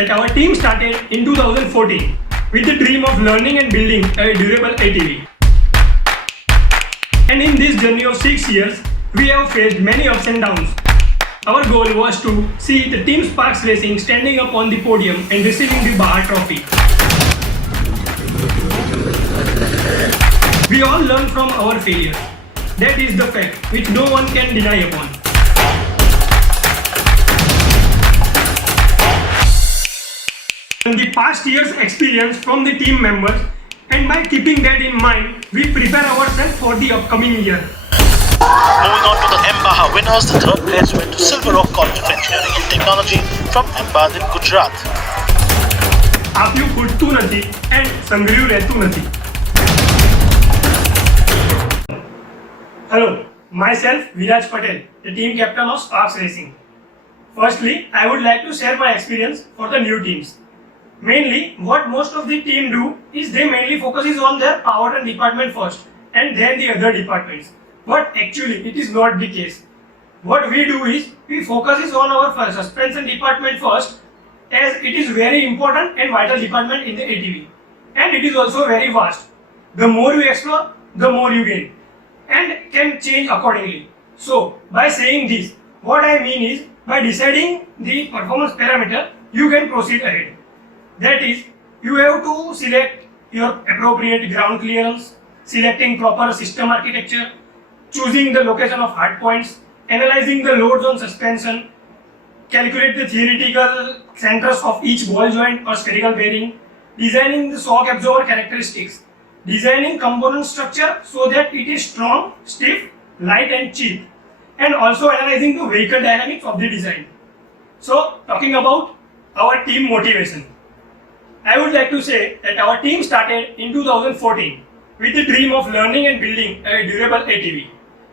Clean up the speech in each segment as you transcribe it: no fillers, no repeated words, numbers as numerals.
that our team started in 2014 with the dream of learning and building a durable ATV. And in this journey of 6 years, we have faced many ups and downs. Our goal was to see the Team Sparks Racing standing up on the podium and receiving the Bahar Trophy. We all learn from our failures. That is the fact which no one can deny upon. And the past year's experience from the team members, and by keeping that in mind, we prepare ourselves for the upcoming year. Moving on to the Bahar winners, the third place went to Silver Rock College of Engineering and Technology from Ahmedabad in Gujarat. આપ્યું ખૂટતું નથી and સંગ્રહ્યું રહેતું નથી. Hello, myself Viraj Patel, the team captain of Sparks Racing. Firstly, I would like to share my experience for the new teams. Mainly, what most of the team do is they mainly focuses on their powertrain department first and then the other departments. But actually, it is not the case. What we do is we focuses on our suspension department first, as it is very important and vital department in the ATV, and it is also very vast. The more you explore, the more you gain, and can change accordingly. So, by saying this, what I mean is by deciding the performance parameter, you can proceed ahead. That is, you have to select your appropriate ground clearance, selecting proper system architecture, choosing the location of hard points, analyzing the loads on suspension, calculate the theoretical centers of each ball joint or spherical bearing, designing the shock absorber characteristics, designing component structure so that it is strong, stiff, light and cheap, and also analyzing the vehicle dynamics of the design. So, talking about our team motivation, I would like to say that our team started in 2014 with the dream of learning and building a durable ATV.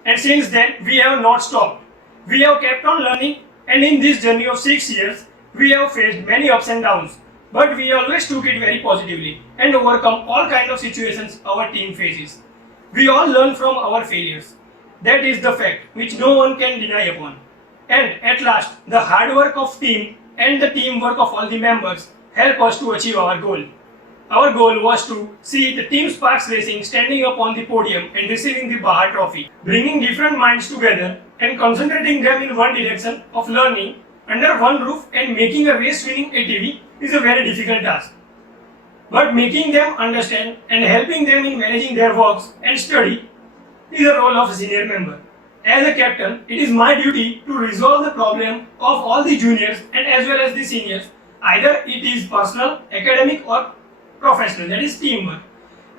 And since then, we have not stopped. We have kept on learning, and in this journey of 6 years, we have faced many ups and downs. But we always took it very positively and overcome all kinds of situations our team faces. We all learn from our failures. That is the fact which no one can deny upon. And at last, the hard work of team and the teamwork of all the members help us to achieve our goal. Our goal was to see the Team Sparks Racing standing up on the podium and receiving the Bahar Trophy. Bringing different minds together and concentrating them in one direction of learning under one roof and making a race-winning ATV is a very difficult task. But making them understand and helping them in managing their works and study is the role of a senior member. As a captain, it is my duty to resolve the problem of all the juniors and as well as the seniors. Either it is personal, academic or professional, that is teamwork.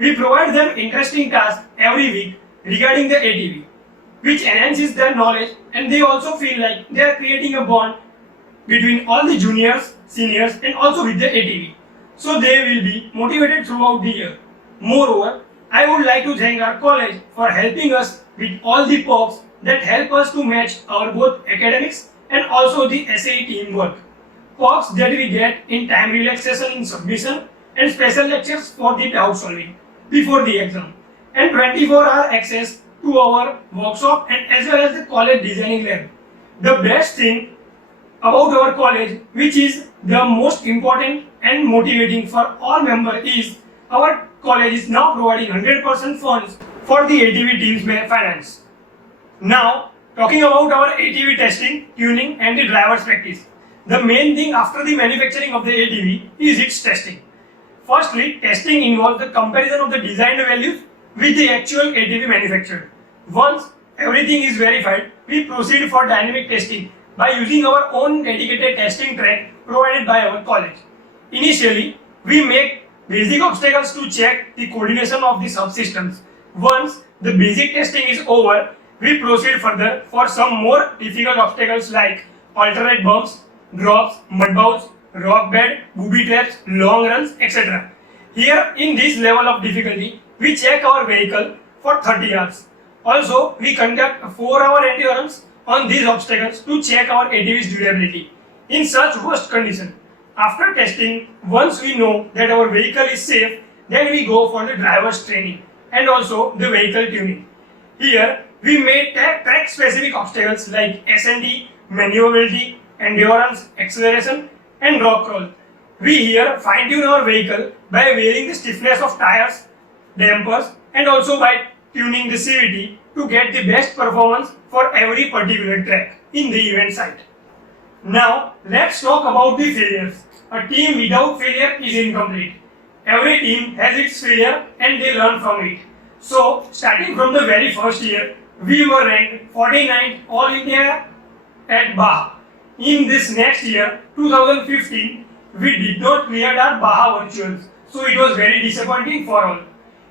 We provide them interesting tasks every week regarding the ATV, which enhances their knowledge, and they also feel like they are creating a bond between all the juniors, seniors and also with the ATV. So they will be motivated throughout the year. Moreover, I would like to thank our college for helping us with all the perks that help us to match our both academics and also the SAE teamwork. Perks that we get in time relaxation in submission and special lectures for the doubt solving before the exam, and 24-hour access to our workshop and as well as the college designing lab. The best thing about our college, which is the most important and motivating for all members, is our college is now providing 100% funds for the ATV team's finance. Now, talking about our ATV testing, tuning and the driver's practice. The main thing after the manufacturing of the ATV is its testing. Firstly, testing involves the comparison of the designed values with the actual ATV manufactured. Once everything is verified, we proceed for dynamic testing by using our own dedicated testing track provided by our college. Initially, we make basic obstacles to check the coordination of the subsystems. Once the basic testing is over, we proceed further for some more difficult obstacles like alternate bumps, drops, mud bouts, rock bed, booby traps, long runs, etc. Here in this level of difficulty, we check our vehicle for 30 hours. Also, we conduct a 4-hour endurance on these obstacles to check our ATV's durability in such worst condition. After testing, once we know that our vehicle is safe, then we go for the driver's training and also the vehicle tuning. Here, we may track specific obstacles like S&D, maneuverability, endurance, acceleration and rock crawl. We here fine-tune our vehicle by varying the stiffness of tires, dampers, and also by tuning the CVT to get the best performance for every particular track in the event site. Now, let's talk about the failures. A team without failure is incomplete. Every team has its failure and they learn from it. So, starting from the very first year, we were ranked 49th All India at Baha. In this next year, 2015, we did not clear our Baha virtuals, so it was very disappointing for all.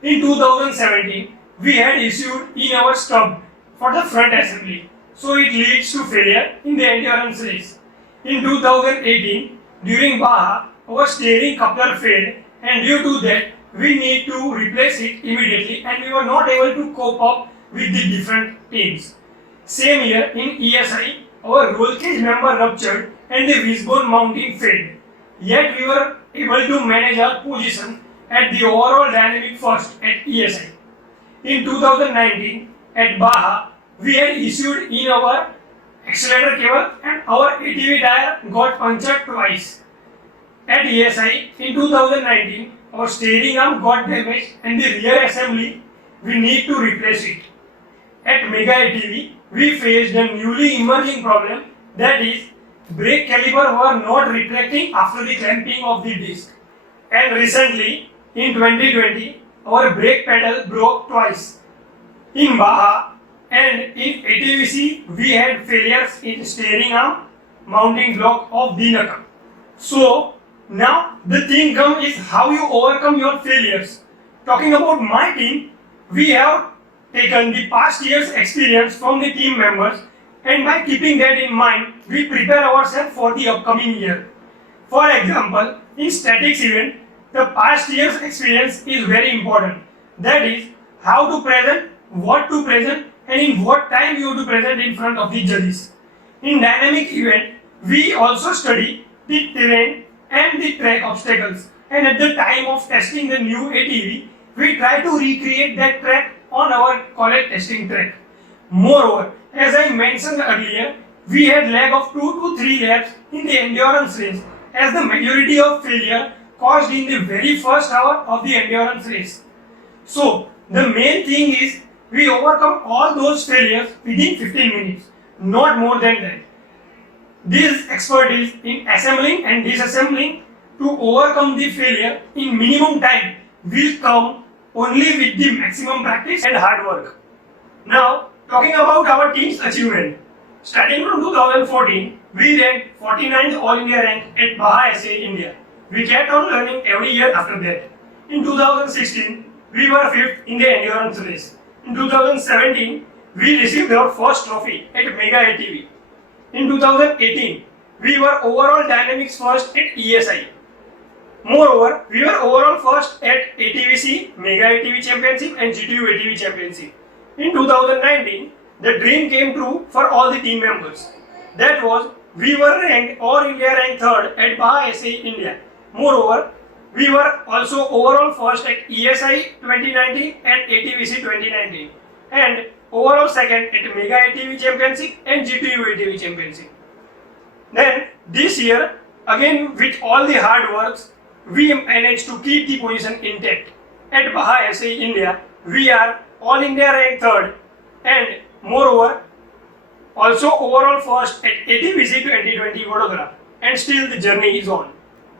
In 2017, we had issued in our stub for the front assembly, so it leads to failure in the endurance race. In 2018, during Baha, our steering coupler failed, and due to that, we need to replace it immediately, and we were not able to cope up with the different teams. Same year in ESI, our roll cage member ruptured and the wishbone mounting failed. Yet we were able to manage our position at the overall dynamic first at ESI. In 2019, at Baha, we had issued in our accelerator cable and our ATV tire got punctured twice. At ESI, in 2019, our steering arm got damaged and the rear assembly, we need to replace it. At Mega ATV, we faced a newly emerging problem, that is, brake caliper were not retracting after the clamping of the disc. And recently, in 2020, our brake pedal broke twice. In Baha and in ATVC, we had failures in steering arm, mounting block of the knuckle. So, now the thing comes is how you overcome your failures. Talking about my team, we have taken the past year's experience from the team members, and by keeping that in mind, we prepare ourselves for the upcoming year. For example, in statics event, the past year's experience is very important. That is, how to present, what to present, and in what time you have to present in front of the judges. In dynamic event, we also study the terrain and the track obstacles, and at the time of testing the new ATV, we try to recreate that track on our college testing track. Moreover, as I mentioned earlier, we had lag of 2 to 3 laps in the endurance race, as the majority of failure caused in the very first hour of the endurance race. So, the main thing is we overcome all those failures within 15 minutes, not more than that. This expertise in assembling and disassembling to overcome the failure in minimum time will come only with the maximum practice and hard work. Now, talking about our team's achievement. Starting from 2014, we ranked 49th All India rank at Baha SA India. We kept on learning every year after that. In 2016, we were 5th in the endurance race. In 2017, we received our first trophy at Mega ATV. In 2018, we were overall dynamics first at ESI. Moreover, we were overall first at ATVC, Mega ATV Championship and GTU ATV Championship. In 2019, the dream came true for all the team members. That was, we were ranked All India ranked 3rd at Baha SA India. Moreover, we were also overall first at ESI 2019 and ATVC 2019. And overall second at Mega ATV Championship and GTU ATV Championship. Then, this year, again with all the hard works, we managed to keep the position intact. At Baha SA India, we are All India ranked 3rd and moreover also overall first at ATVC 2020 Vadodara, and still the journey is on.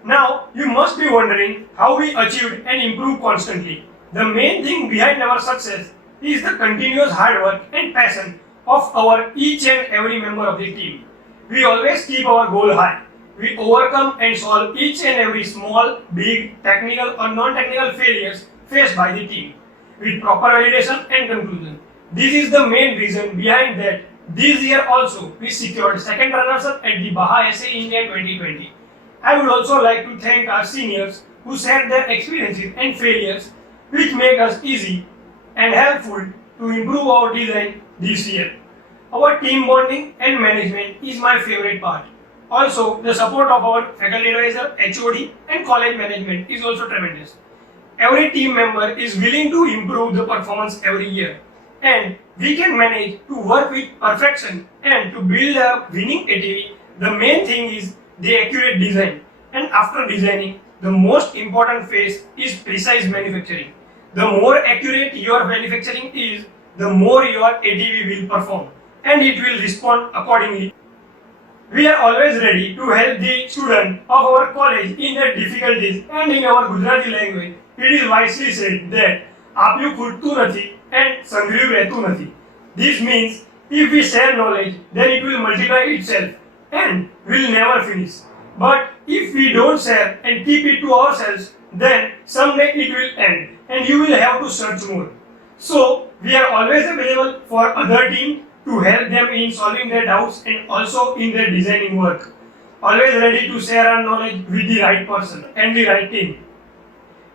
Now you must be wondering how we achieved and improved constantly. The main thing behind our success is the continuous hard work and passion of our each and every member of the team. We always keep our goal high. We overcome and solve each and every small, big, technical or non-technical failures faced by the team with proper validation and conclusion. This is the main reason behind that this year also we secured second runners-up at the Baha SA India 2020. I would also like to thank our seniors who shared their experiences and failures, which make us easy and helpful to improve our design this year. Our team bonding and management is my favorite part. Also, the support of our faculty advisor, HOD and college management is also tremendous. Every team member is willing to improve the performance every year, and we can manage to work with perfection and to build a winning ATV. The main thing is the accurate design. And after designing, the most important phase is precise manufacturing. The more accurate your manufacturing is, the more your ATV will perform and it will respond accordingly. We are always ready to help the student of our college in their difficulties, and in our Gujarati language, it is wisely said that આપ્યું ખૂટતું નથી and સંઘર્યું રહેતું નથી. This means if we share knowledge, then it will multiply itself and will never finish. But if we don't share and keep it to ourselves, then someday it will end and you will have to search more. So we are always available for other team to help them in solving their doubts and also in their designing work. Always ready to share our knowledge with the right person and the right team.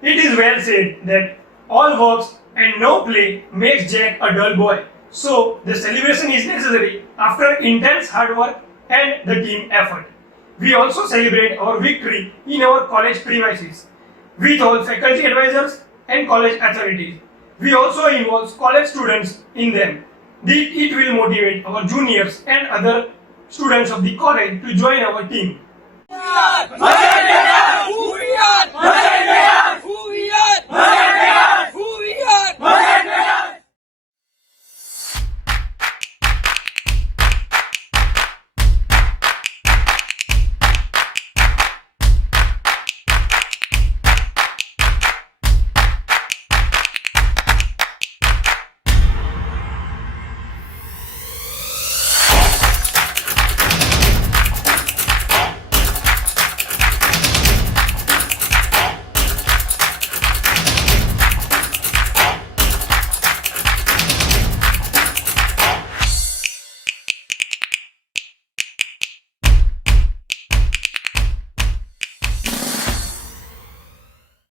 It is well said that all works and no play makes Jack a dull boy. So the celebration is necessary after intense hard work and the team effort. We also celebrate our victory in our college premises with all faculty advisors and college authorities. We also involve college students in them. It will motivate our juniors and other students of the college to join our team. Who we are!